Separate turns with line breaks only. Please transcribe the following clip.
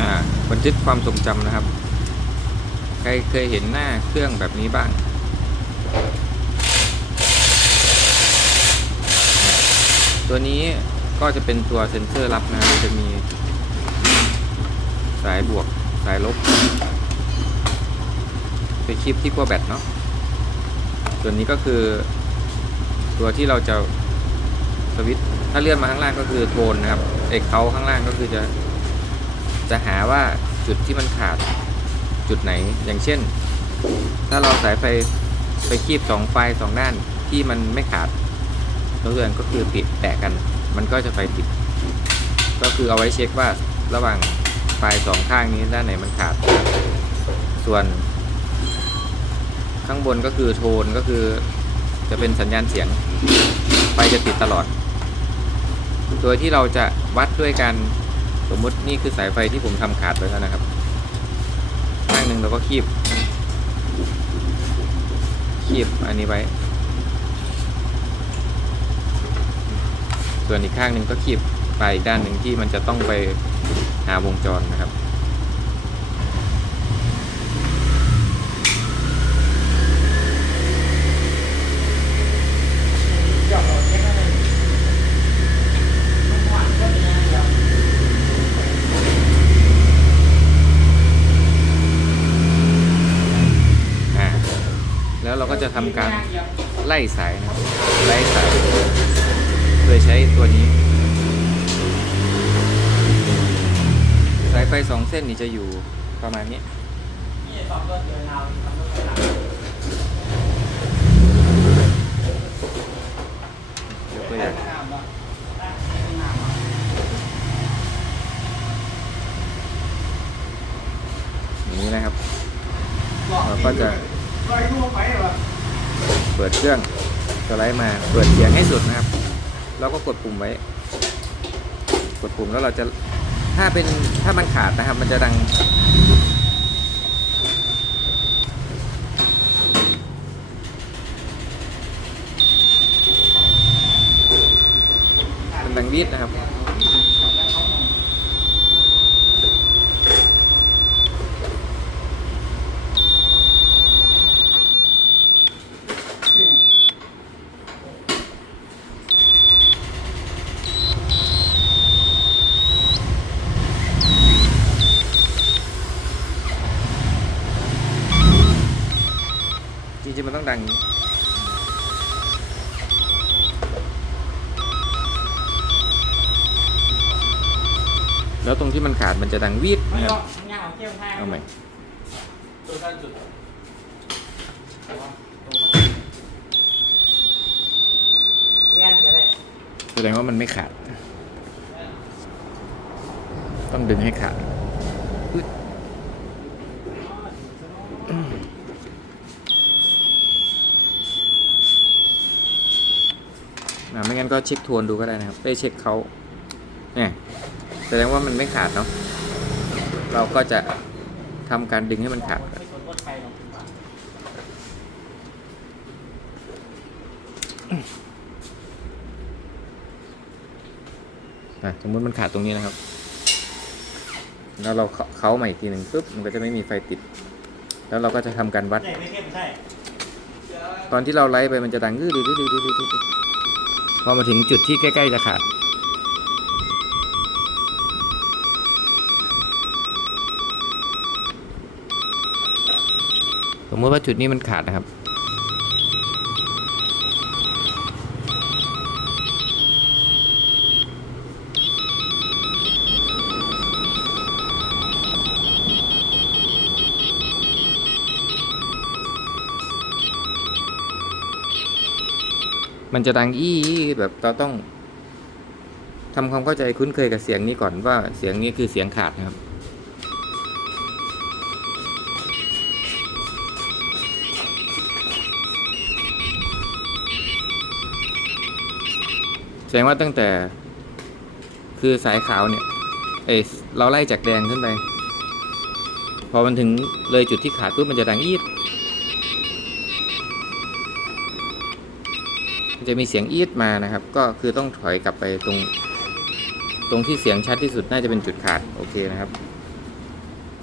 อ่าบันทึกความทรงจำนะครับ ใครเคยเห็นหน้าเครื่องแบบนี้บ้างตัวนี้ก็จะเป็นตัวเซ็นเซอร์รับนะครับจะมีสายบวกสายลบไปคลิปที่ขั้วแบตเนาะส่วนนี้ก็คือ ตัวที่เราจะสวิตช์ถ้าเลื่อนมาข้างล่างก็คือโทนนะครับ เอกเขาข้างล่างก็คือจะ จะหาว่าจุดที่มันขาดจุดไหน อย่างเช่น ถ้าเราสายไฟไปคีบสองไฟสองด้านที่มันไม่ขาดตัวเรือนก็คือติดแตกกัน มันก็จะไฟติด ก็คือเอาไว้เช็คว่าระหว่างไฟสองข้างนี้ด้านไหนมันขาด ส่วนข้างบนก็คือโทนก็คือจะเป็นสัญญาณเสียงไฟจะติดตลอด โดยที่เราจะวัดด้วยการ สมมตินี่คือสายไฟที่ผมทำขาดไปแล้วนะครับ ข้างหนึ่งเราก็คีบ คีบอันนี้ไว้ ส่วนอีกข้างหนึ่งก็คีบไปอีกด้านหนึ่งที่มันจะต้องไปหาวงจรนะครับ อ่า แล้วเราก็จะทำการไล่สายนะไล่สาย โดยใช้ตัวนี้ สายไฟสองเส้นนี่จะอยู่ประมาณนี้ยกตัวอย่างอย่างนี้นะครับเราก็จะ เปิดเครื่องสไลด์มา เปิดเสียงให้สุดนะครับ แล้วก็กดปุ่มไว้ กดปุ่มแล้วเราจะ ถ้าเป็น ถ้ามันขาดนะครับ มันจะดัง มันดังวีดนะครับ จริงๆมันต้องดังนี้แล้วตรงที่มันขาดมันจะดังวีดนะครับเอาใหม่แสดงว่ามันไม่ขาด ต้องดึงให้ขาดปึ๊ดอ่าไม่ งั้นก็เช็คทวนดูก็ได้นะครับได้เช็คเขาเนี่ยแสดงว่ามันไม่ขาดเนาะเราก็จะทำการดึงให้มันขาดนะสมมติมันขาดตรงนี้นะครับ แล้วเราเคเขาใหม่อีกทีหนึ่งปุ๊บมันก็จะไม่มีไฟติด แล้วเราก็จะทำการวัด ตอนที่เราไล่ไปมันจะดังอดื้อดื้อดื้อดื้อดื้อ พอมาถึงจุดที่ใกล้ ๆ จะขาดสมมติว่าจุดนี้มันขาดนะครับ มันจะดังอี้แบบเราต้องทำความเข้าใจคุ้นเคยกับเสียงนี้ก่อนว่าเสียงนี้คือเสียงขาดนะครับ แสดงว่าตั้งแต่คือสายขาวเนี่ยเอยเราไล่จากแดงขึ้นไป พอมันถึงเลยจุดที่ขาดปุ๊บมันจะดังอีด จะมีเสียงอีดมานะครับ ก็คือต้องถอยกลับไปตรง ตรงที่เสียงชัดที่สุดน่าจะเป็นจุดขาดโอเคนะครับ